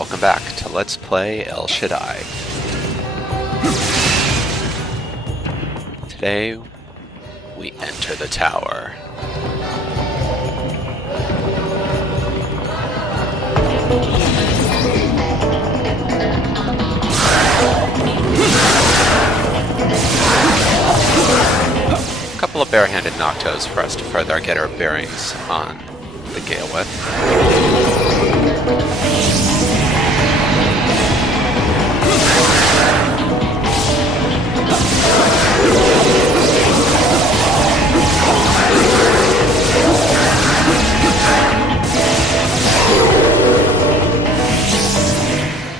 Welcome back to Let's Play El Shaddai. Today, we enter the tower. A couple of barehanded Noctos for us to further get our bearings on the Gale with.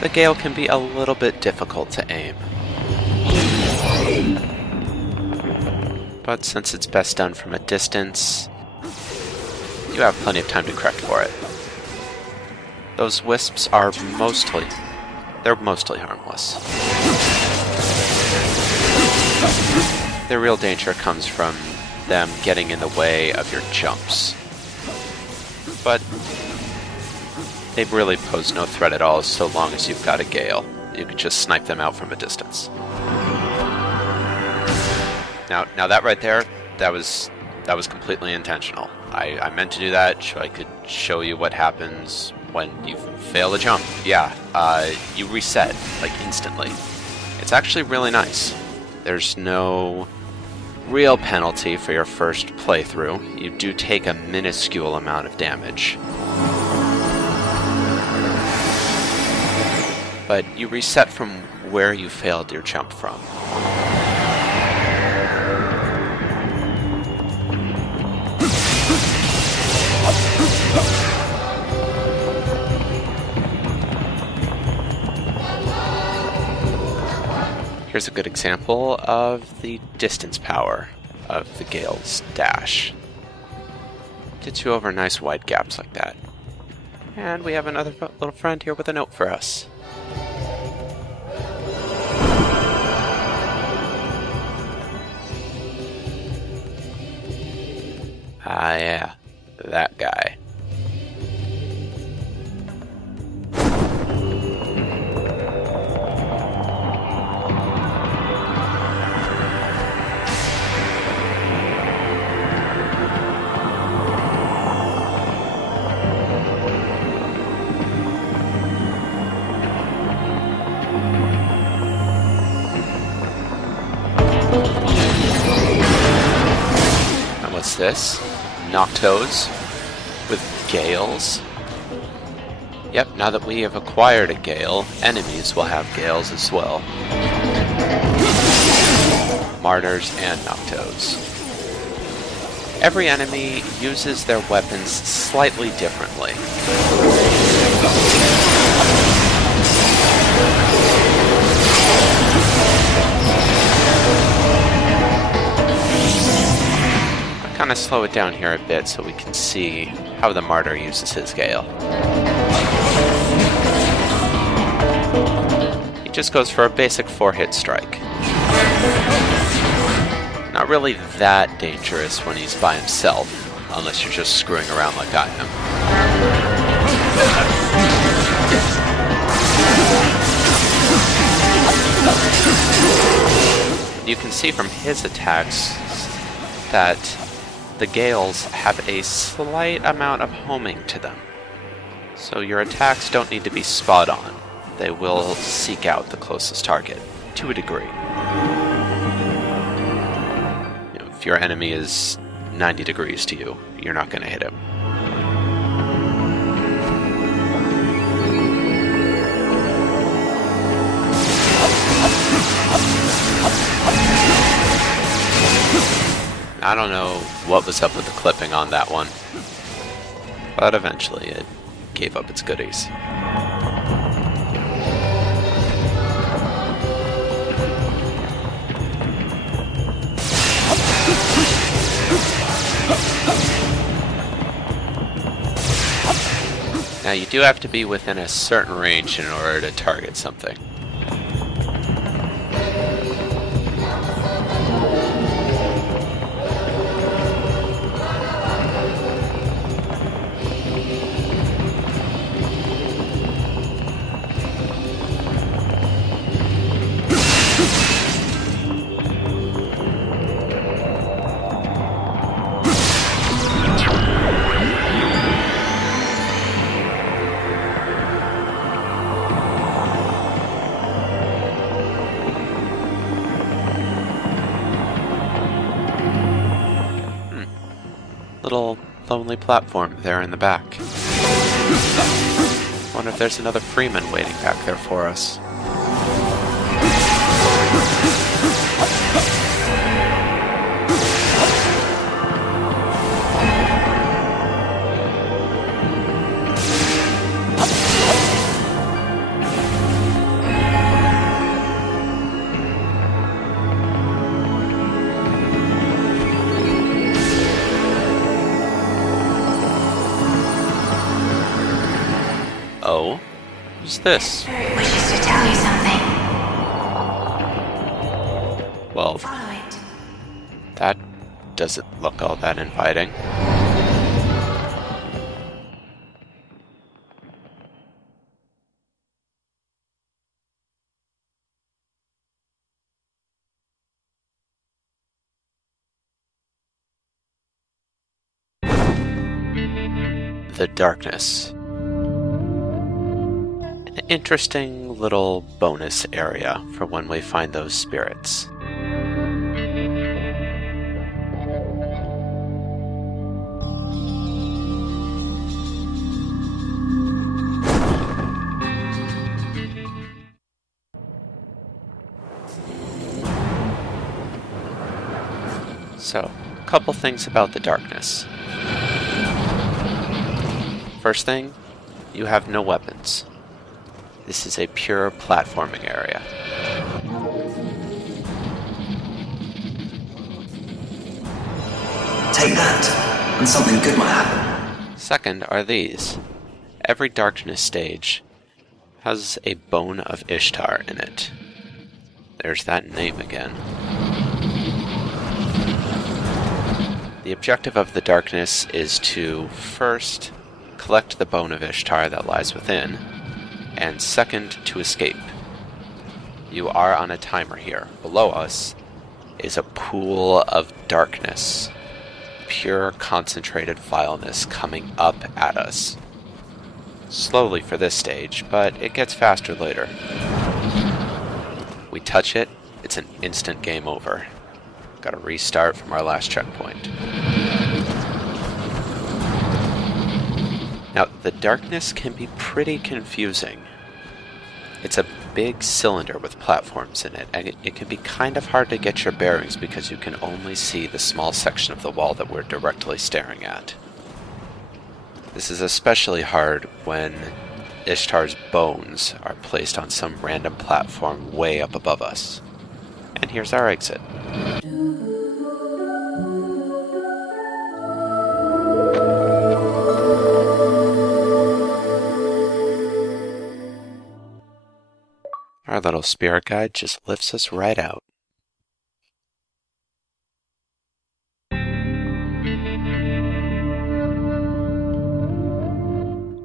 The Gale can be a little bit difficult to aim, but since it's best done from a distance, you have plenty of time to correct for it. Those wisps are mostly harmless. Their real danger comes from them getting in the way of your jumps. But they really pose no threat at all so long as you've got a Gale. You can just snipe them out from a distance. Now that right there, that was completely intentional. I meant to do that so I could show you what happens when you fail a jump. Yeah, you reset, like, instantly. It's actually really nice. There's no real penalty for your first playthrough. You do take a minuscule amount of damage, but you reset from where you failed your jump from. Here's a good example of the distance power of the Gale's dash. Gets you over nice wide gaps like that. And we have another little friend here with a note for us. Ah, yeah, that guy. And what's this? Noctos with Gales. Yep, now that we have acquired a Gale, enemies will have Gales as well. Martyrs and Noctos. Every enemy uses their weapons slightly differently. Kind of slow it down here a bit so we can see how the Martyr uses his Gale. He just goes for a basic 4-hit strike. Not really that dangerous when he's by himself, unless you're just screwing around like I am. You can see from his attacks that the Gales have a slight amount of homing to them. So your attacks don't need to be spot on. They will seek out the closest target, to a degree. If your enemy is 90 degrees to you, you're not going to hit him. I don't know what was up with the clipping on that one, but eventually it gave up its goodies. Now you do have to be within a certain range in order to target something. lonely platform there in the back. Wonder if there's another Freeman waiting back there for us. Oh? Who's this? Spirit wishes to tell you something. Well, Follow it. that doesn't look all that inviting. The darkness. An interesting little bonus area for when we find those spirits. So, a couple things about the darkness. First thing, you have no weapons. This is a pure platforming area. Take that, and something good might happen. Second are these. Every darkness stage has a bone of Ishtar in it. There's that name again. The objective of the darkness is to, first, collect the bone of Ishtar that lies within, and second, to escape. You are on a timer here. Below us is a pool of darkness. Pure concentrated vileness coming up at us. Slowly for this stage, but it gets faster later. We touch it, it's an instant game over. Gotta restart from our last checkpoint. Now, the darkness can be pretty confusing. It's a big cylinder with platforms in it, and it can be kind of hard to get your bearings because you can only see the small section of the wall that we're directly staring at. This is especially hard when Ishtar's bones are placed on some random platform way up above us. And here's our exit. Our little spirit guide just lifts us right out.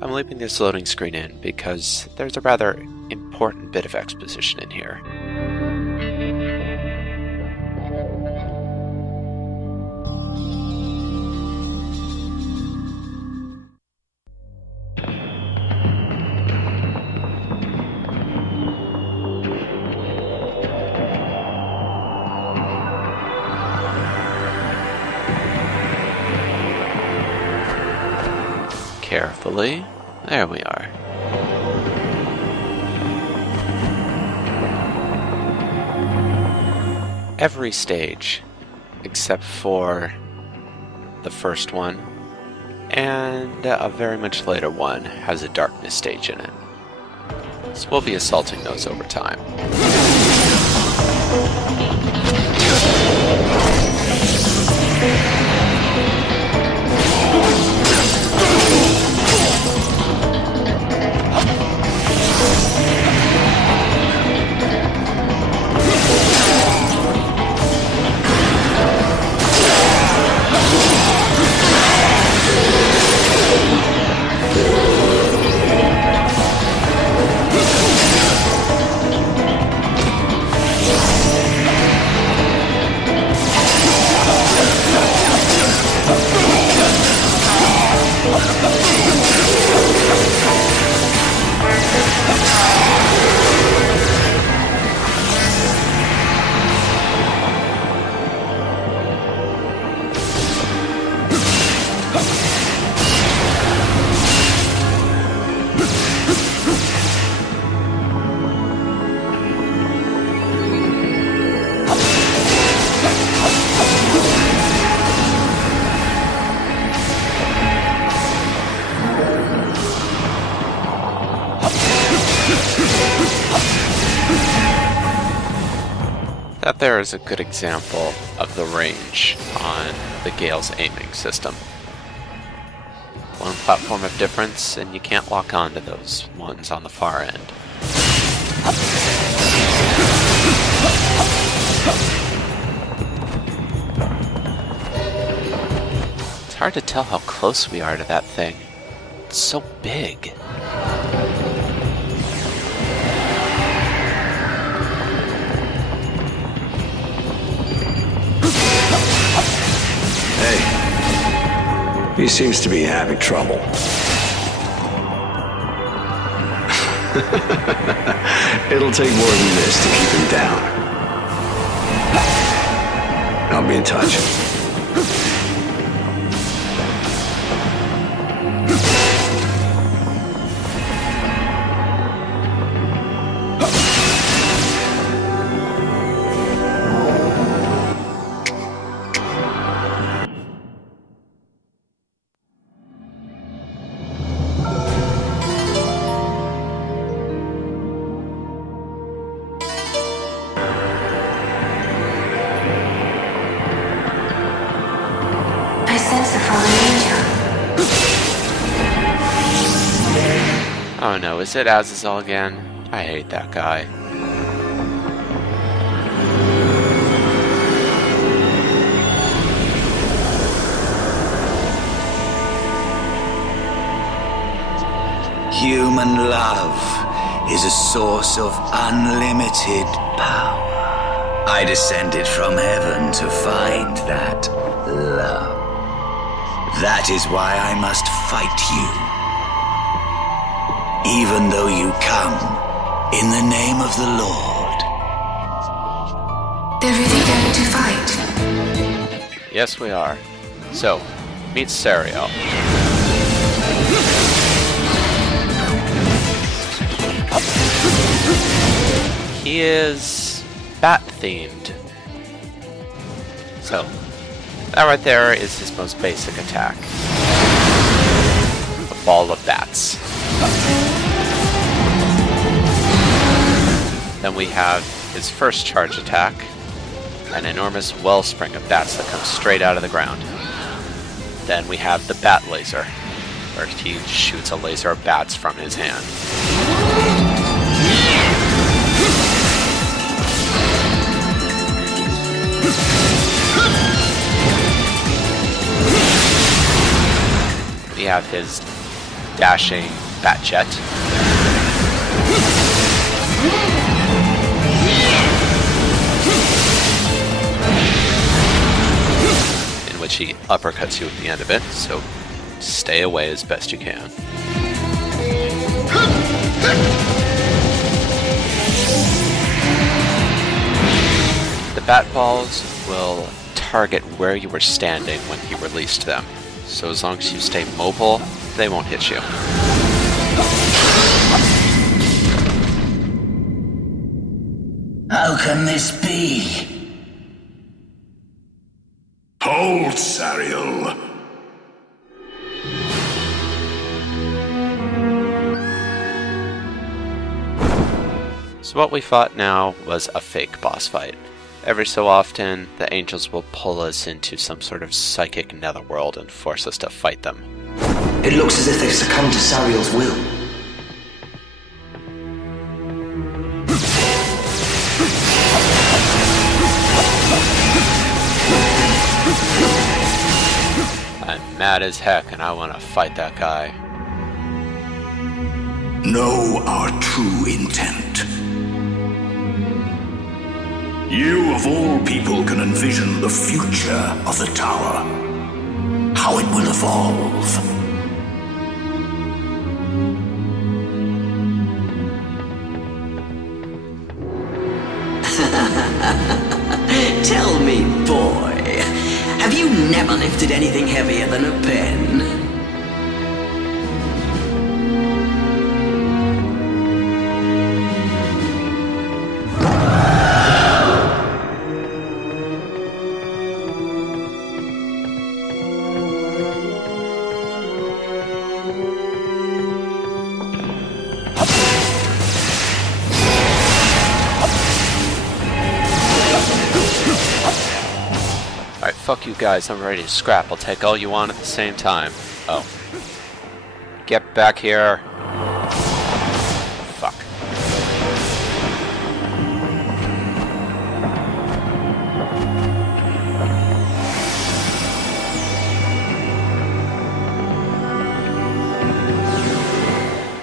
I'm leaving this loading screen in because there's a rather important bit of exposition in here. Carefully. There we are. Every stage, except for the first one, and a very much later one, has a darkness stage in it. So we'll be assaulting those over time. That there is a good example of the range on the Gale's aiming system. One platform of difference, and you can't lock onto those ones on the far end. It's hard to tell how close we are to that thing. It's so big. Hey, he seems to be having trouble. It'll take more than this to keep him down. I'll be in touch. I sense a fallen angel. Oh no, is it Azazel again? I hate that guy. Human love is a source of unlimited power. I descended from heaven to find that love. That is why I must fight you. Even though you come in the name of the Lord. They're really going to fight. Yes, we are. So, meet Sariel. He is bat-themed. So, that right there is his most basic attack. A ball of bats. Then we have his first charge attack, an enormous wellspring of bats that comes straight out of the ground. Then we have the bat laser, where he shoots a laser of bats from his hand. We have his dashing bat jet. In which he uppercuts you at the end of it, so stay away as best you can. The bat balls will target where you were standing when he released them. So as long as you stay mobile, they won't hit you. How can this be? Hold, Sariel. So what we fought now was a fake boss fight. Every so often, the angels will pull us into some sort of psychic netherworld and force us to fight them. It looks as if they've succumbed to Sariel's will. I'm mad as heck and I want to fight that guy. Know our true intent. You, of all people, can envision the future of the tower. How it will evolve. Tell me, boy, have you never lifted anything heavier than a pen? fuck you guys, I'm ready to scrap. I'll take all you want at the same time. Oh. Get back here. Fuck.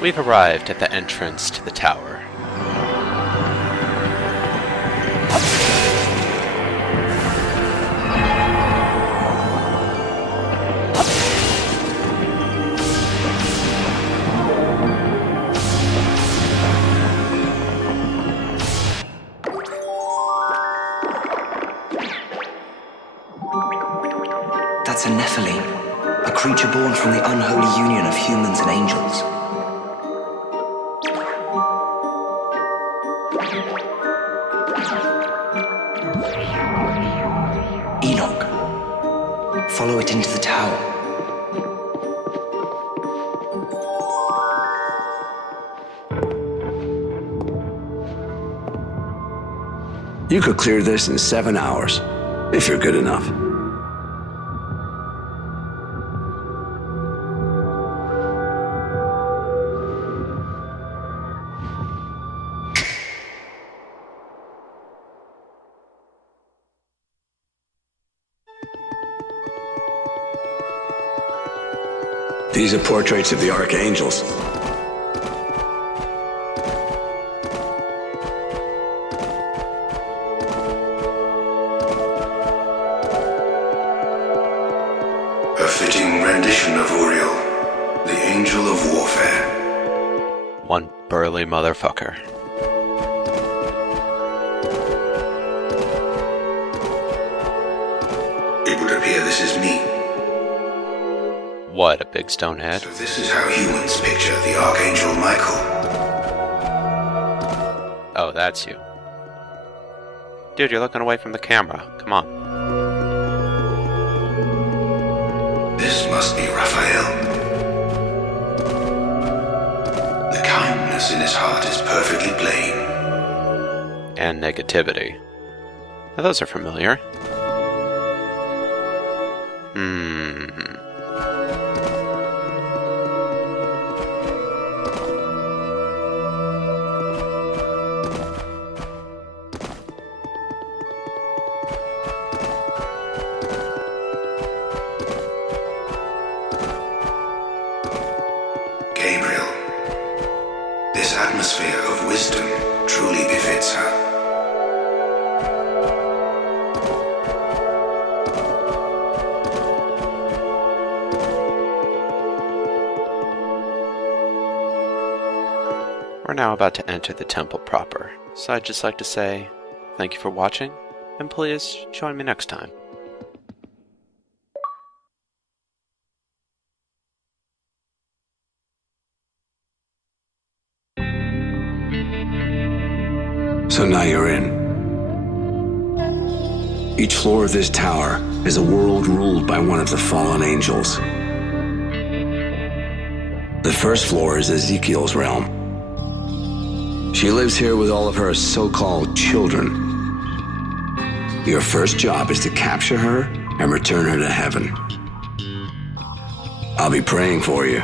We've arrived at the entrance to the tower. That's a Nephilim, a creature born from the unholy union of humans and angels. Enoch. Follow it into the tower. You could clear this in 7 hours, if you're good enough. These are portraits of the archangels. A fitting rendition of Uriel, the angel of warfare. One burly motherfucker. It would appear this is me. What, a big stone head? So this is how humans picture the Archangel Michael. Oh, that's you. Dude, you're looking away from the camera. Come on. This must be Raphael. The kindness in his heart is perfectly plain. And negativity. Now, those are familiar. Gabriel, this atmosphere of wisdom truly befits her. We're now about to enter the temple proper, so I'd just like to say thank you for watching, and please join me next time. So now you're in. Each floor of this tower is a world ruled by one of the fallen angels. The first floor is Ezekiel's realm. She lives here with all of her so-called children. Your first job is to capture her and return her to heaven. I'll be praying for you.